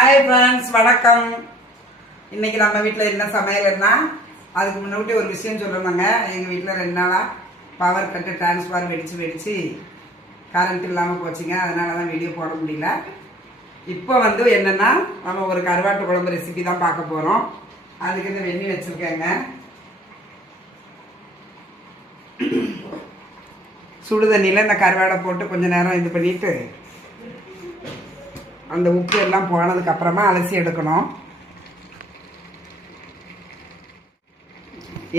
Hi friends வணக்கம். இன்னைக்கு நம்ம வீட்டில் என்ன சமையல்னா அதுக்கு முன்னாடி ஒரு விஷயம் சொல்லணுங்க எங்கள் வீட்டில் ரெண்டு நாளாக பவர் கட்டு டிரான்ஸ்ஃபார் வெடிச்சு வெடிச்சு கரண்ட் இல்லாமல் போச்சுங்க. அதனால தான் வீடியோ போட முடியல. இப்போ வந்து என்னென்னா நம்ம ஒரு கருவாட்டு குழம்பு ரெசிபி தான் பார்க்க போகிறோம் அதுக்கு இந்த வெண்ணி வச்சுருக்கேங்க. சுடு தண்ணியில் இந்த கருவாடை போட்டு கொஞ்சம் நேரம் இது பண்ணிவிட்டு அந்த உப்பு எல்லாம் போனதுக்கு அப்புறமா அலசி எடுக்கணும்.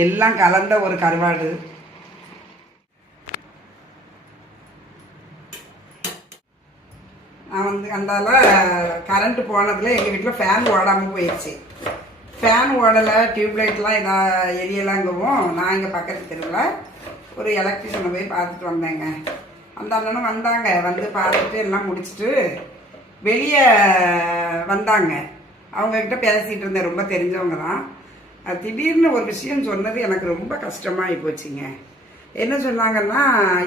எல்லாம் கலந்த ஒரு கருவாடு. நான் வந்து அந்தால கரண்ட் போனதில் எங்கள் வீட்டில் ஃபேன் ஓடாமல் போயிடுச்சு ஃபேன் ஓடலை டியூப்லைட்லாம் இதா எரியலாங்கவும் நான் இங்கே பக்கத்து தெருவில் ஒரு எலக்ட்ரிஷனை போய் பார்த்துட்டு வந்தேங்க. அந்த அண்ணனும் வந்தாங்க. வந்து பார்த்துட்டு எல்லாம் முடிச்சுட்டு வெளியே வந்தாங்க. அவங்கக்கிட்ட பேசிகிட்டு இருந்தேன். ரொம்ப தெரிஞ்சவங்க தான் அது திடீர்னு ஒரு விஷயம் சொன்னது எனக்கு ரொம்ப கஷ்டமாகி போச்சுங்க. என்ன சொன்னாங்கன்னா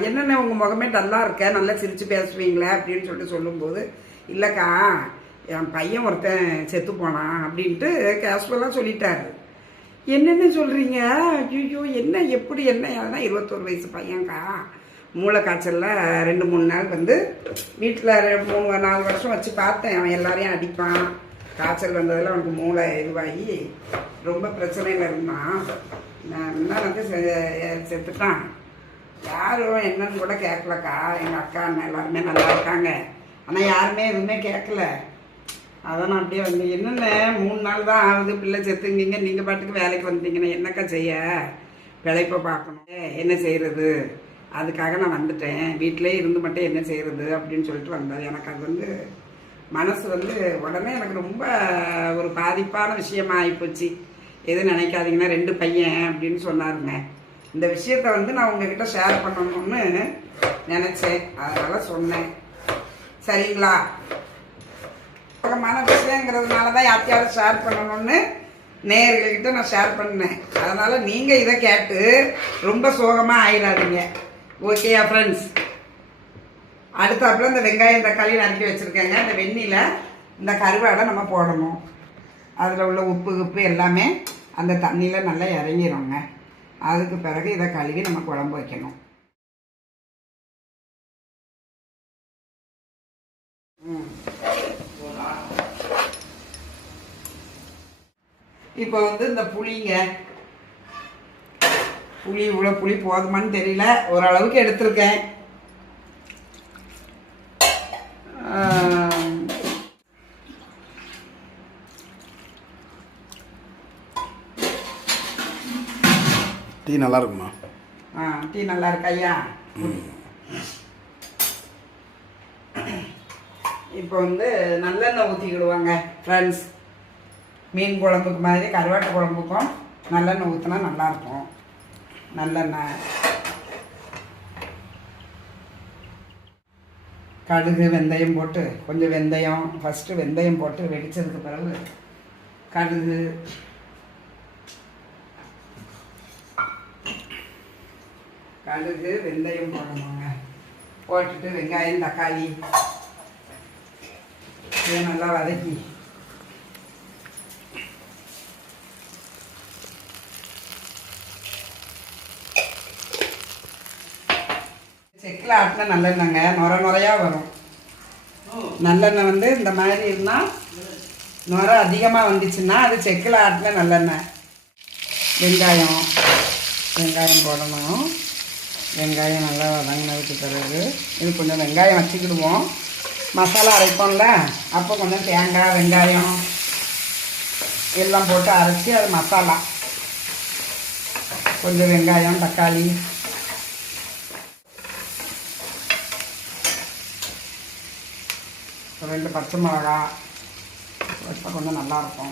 என்னென்ன உங்கள் முகமே நல்லா இருக்க. நல்லா சிரித்து பேசுவீங்களே அப்படின்னு சொல்லிட்டு சொல்லும்போது இல்லைக்கா என் பையன் ஒருத்தன் செத்து போனான் அப்படின்ட்டு கேஷுவலாக சொல்லிட்டாரு. என்னென்ன சொல்கிறீங்க ஐயோ என்ன எப்படி என்ன? ஏன்னா இருபத்தோரு வயசு பையன்க்கா. மூளை காய்ச்சலில் ரெண்டு மூணு நாள் வந்து வீட்டில் மூணு நாலு வருஷம் வச்சு பார்த்தேன். அவன் எல்லாரையும் அடிப்பான். காய்ச்சல் வந்ததில் அவனுக்கு மூளை இதுவாகி ரொம்ப பிரச்சனையில் இருந்தான். நான் என்ன வந்து செ- செத்துட்டான். யாரும் என்னன்னு கூட கேட்கலக்கா. எங்கள் அக்கா அண்ணன் எல்லாருமே நல்லா இருக்காங்க. ஆனால் யாருமே எதுவுமே கேட்கல. அதான் நான் அப்படியே வந்து என்னென்ன மூணு நாள் தான் ஆகுது. பிள்ளை செத்துங்கிங்க. நீங்கள் பாட்டுக்கு வேலைக்கு வந்தீங்கன்னா என்னக்கா செய்ய? பிழைப்பை பார்க்கணும். என்ன செய்கிறது அதுக்காக நான் வந்துட்டேன். வீட்டிலே இருந்து மட்டும் என்ன செய்கிறது அப்படின்னு சொல்லிட்டு வந்தேன். எனக்கு அது வந்து மனசு வந்து உடனே எனக்கு ரொம்ப ஒரு பாதிப்பான விஷயமா ஆகிப்போச்சு எதுவும் நினைக்காதீங்கன்னா ரெண்டு பையன் அப்படின்னு சொன்னாருங்க. இந்த விஷயத்த வந்து நான் உங்ககிட்ட ஷேர் பண்ணணும்னு நினச்சேன். அதனால் சொன்னேன். சரிங்களா? மன விஷயங்கிறதுனால தான் யார்த்தையாவது ஷேர் பண்ணணும்னு நேயர்கள்கிட்ட நான் ஷேர் பண்ணேன். அதனால் நீங்கள் இதை கேட்டு ரொம்ப சோகமாக ஆயிடாதீங்க. ஓகேயா ஃப்ரெண்ட்ஸ் அடுத்தாப்புல இந்த வெங்காயம் தக்காளி நறுக்கி வச்சுருக்கேங்க. இந்த வெந்நில இந்த கருவாடை நம்ம போடணும். அதில் உள்ள உப்பு உப்பு எல்லாமே அந்த தண்ணியில் நல்லா இறங்கிருங்க. அதுக்கு பிறகு இதை கழுவி நம்ம குழம்பு வைக்கணும். ம். இப்போ வந்து இந்த புளிங்க புளி இவ்வளோ புளி போதுமான்னு தெரியல. ஓரளவுக்கு எடுத்திருக்கேன். டீ நல்லா இருக்குமா ஆ டீ நல்லா இருக்கா ஐயா இப்போ வந்து நல்லெண்ணெய் ஊற்றிக்கிடுவாங்க ஃப்ரெண்ட்ஸ் மீன் குழம்புக்கு மாதிரி கருவாட்டு குழம்புக்கும் நல்லெண்ணெய் ஊற்றினா நல்லாயிருக்கும் நல்லெண்ணெய். கடுகு வெந்தயம் போட்டு கொஞ்சம் வெந்தயம் ஃபஸ்ட்டு வெந்தயம் போட்டு வெடிச்சதுக்கு பிறகு கடுகு கடுகு வெந்தயம் போடணுங்க. போட்டுட்டு வெங்காயம் தக்காளி இதை நல்லா வதக்கி செக்கில் ஆட்டின நல்லெண்ணெங்க. நுர நுரையாக வரும். நல்லெண்ணெய் வந்து இந்த மாதிரி இருந்தால் நுர அதிகமாக வந்துச்சுன்னா அது செக்கில் ஆட்டின நல்லெண்ணெய். வெங்காயம். வெங்காயம் போடணும். வெங்காயம் நல்லா வதங்கினதுக்கு பிறகு இது கொஞ்சம் வெங்காயம் வச்சுக்கிடுவோம். மசாலா அரைப்போம்ல அப்போ கொஞ்சம் தேங்காய் வெங்காயம் எல்லாம் போட்டு அரைச்சி அது மசாலா. கொஞ்சம் வெங்காயம் தக்காளி ஒரு ரெண்டு பச்சை மிளகா வச்சா கொஞ்சம் நல்லாயிருக்கும்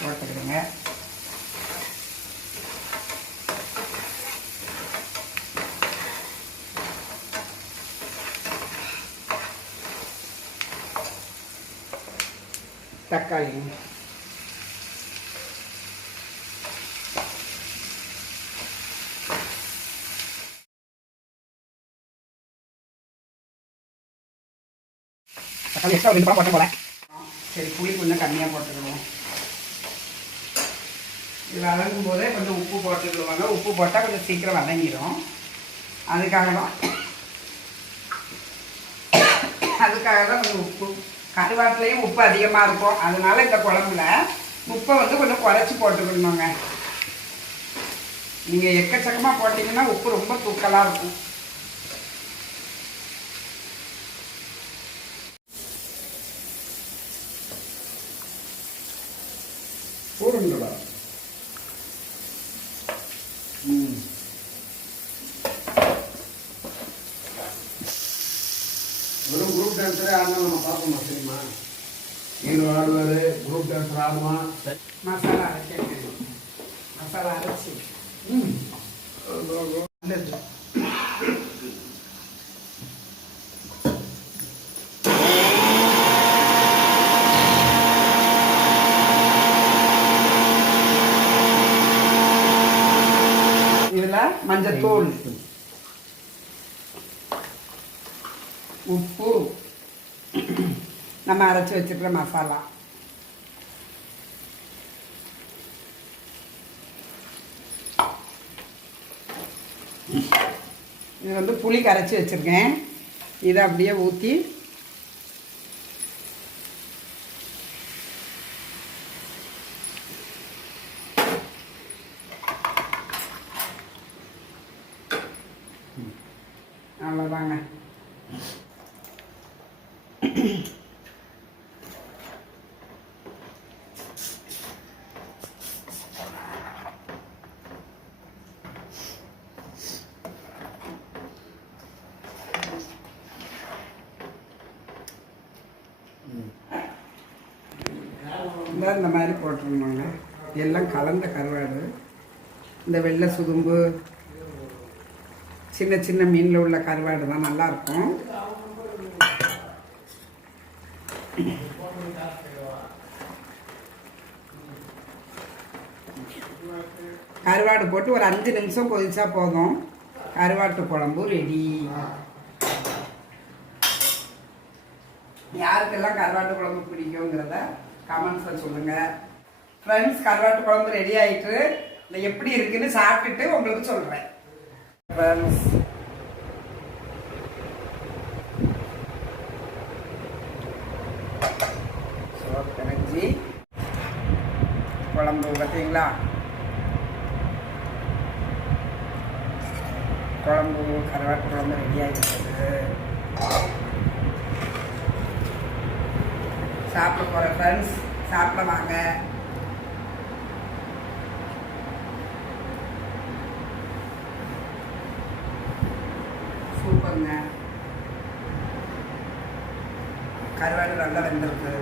போட்டுக்கிடுங்க. தக்காளி. அது எக்ஸ்ட்ரா ரெண்டு பழம் போட்டேன் போல. சரி புளி கொஞ்சம் கம்மியாக போட்டுக்கிடுவோம் இது வதங்கும் போதே கொஞ்சம் உப்பு போட்டுக்கிடுவாங்க. உப்பு போட்டால் கொஞ்சம் சீக்கிரம் வதங்கிடும் அதுக்காக தான் அதுக்காக தான் கொஞ்சம் உப்பு. கருவாட்டிலையும் உப்பு அதிகமாக இருக்கும். அதனால இந்த குழம்புல உப்பை வந்து கொஞ்சம் குறைச்சி போட்டுக்கணுங்க நீங்கள் எக்கச்சக்கமாக போட்டிங்கன்னா உப்பு ரொம்ப தூக்கலாக இருக்கும். போடுங்கடா. ம். வெறும் குரூப் டான்ஸரே ஆடினா நம்ம பார்ப்போமா சரிம்மா ஹீரோ ஆடுவார் குரூப் டான்ஸர் ஆடுமா? மசாலா அரைக்கணும் மசாலா அரைச்சி. ம். மஞ்சத்தூள். உப்பு. நம்ம அரைச்சி வச்சுருக்கிற மசாலா. இது வந்து புளி கரைச்சி வச்சுருக்கேன். இதை அப்படியே ஊற்றி இந்த இந்த மாதிரி போட்டிருந்தாங்க. எல்லாம் கலந்த கருவாடு இந்த வெள்ளை சுதும்பு சின்ன சின்ன மீனில் உள்ள கருவாடு தான் நல்லாயிருக்கும் கருவாடு போட்டு ஒரு அஞ்சு நிமிஷம் கொதிச்சா போதும். கருவாட்டு குழம்பு ரெடி யாருக்கெல்லாம் கருவாட்டு குழம்பு பிடிக்குங்கிறத கமெண்ட்ஸில் சொல்லுங்கள் ஃப்ரெண்ட்ஸ் கருவாட்டு குழம்பு ரெடி ஆகிட்டு இல்லை எப்படி இருக்குன்னு சாப்பிட்டுட்டு உங்களுக்கு சொல்கிறேன் ஃப்ரெண்ட்ஸ் ஸோ கரைஞ்சி குழம்பு பார்த்தீங்களா? குழம்பு கருவாட்டு குழம்பு ரெடி ஆகிட்டு சாப்பிட போகிற ஃப்ரெண்ட்ஸ் சாப்பிட வாங்க. சூப்பருங்க. கருவாடு நல்லா வெந்திருக்கு.